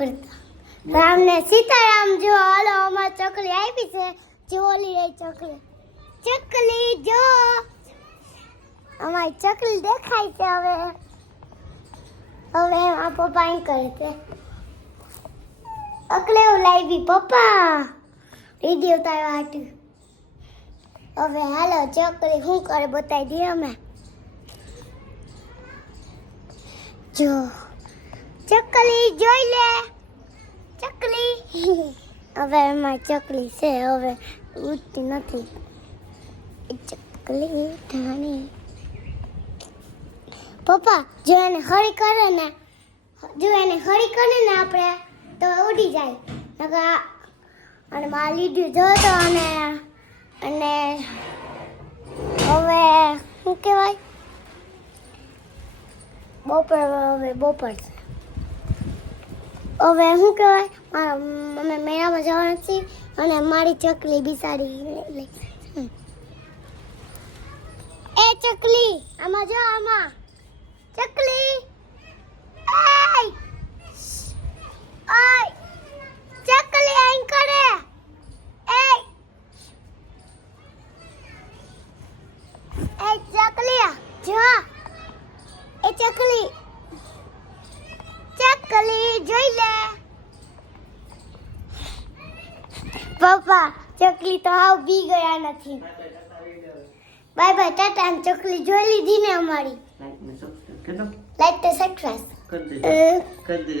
કરતા. રામ ને સીતારામ જો હાલો અમાર ચકલી આવી છે. જો ઓલી રહી ચકલી. ચકલી જો અમારી ચકલી દેખાય છે હવે. હવે આ પપ્પા અહીં કરે છે. અકલે લાવી પપ્પા વિડિયો તારો આટુ. હવે હાલો ચકલી શું કરે બતાવી દઈએ અમે. જો ચકલી જોઈ લે ચકલી. હવે એમાં ચકલી છે હવે ઉડતી નથી. ચકલી ઠાણી પપ્પા જો એને હરી કરે ને આપણે તો ઉડી જાય નકા. અને મારા લીધું જોતો અને હવે શું કહેવાય બપોર છે. હવે શું કહેવાય અમે મેળામાં જવાના છીએ અને મારી ચકલી બિસાડી એ ચકલી આમાં જો આમાં ચકલી ચકલી આઈ કરે એ ચકલી જો એ ચકલી જોઈ લે પપ્પા ચકલી તો હાવ બી ગયા નથી. Bye bye Tata. ચકલી જોઈ લીધી ને અમારી. લાઈક તો સબસ્ક્રાઇબ कर दे